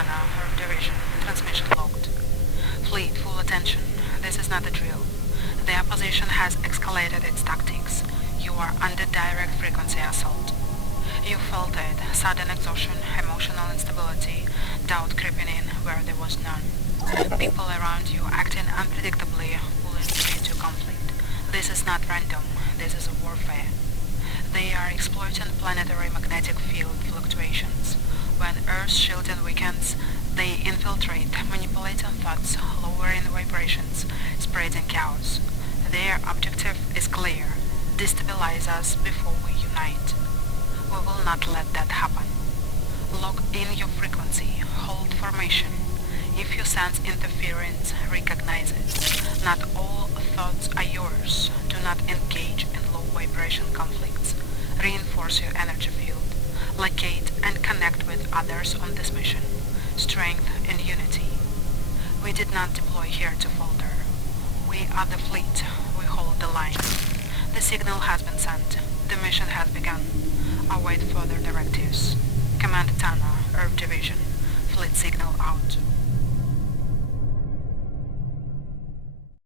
Tana, Earth Division. Transmission locked. Fleet, full attention. This is not a drill. The opposition has escalated its tactics. You are under direct frequency assault. You felt it. Sudden exhaustion, emotional instability, doubt creeping in where there was none. People around you acting unpredictably, pulling you into conflict. This is not random. This is a warfare. They are exploiting planetary magnetic field fluctuations. When Earth's shielding weakens, they infiltrate, manipulating thoughts, lowering vibrations, spreading chaos. Their objective is clear: destabilize us before we unite. We will not let that happen. Lock in your frequency, hold formation. If you sense interference, recognize it. Not all thoughts are yours. Do not engage in low vibration conflicts. Reinforce your energy field. Locate and connect with others on this mission. Strength and unity. We did not deploy here to falter. We are the fleet. We hold the line. The signal has been sent. The mission has begun. Await further directives. Command Tana, Earth Division. Fleet signal out.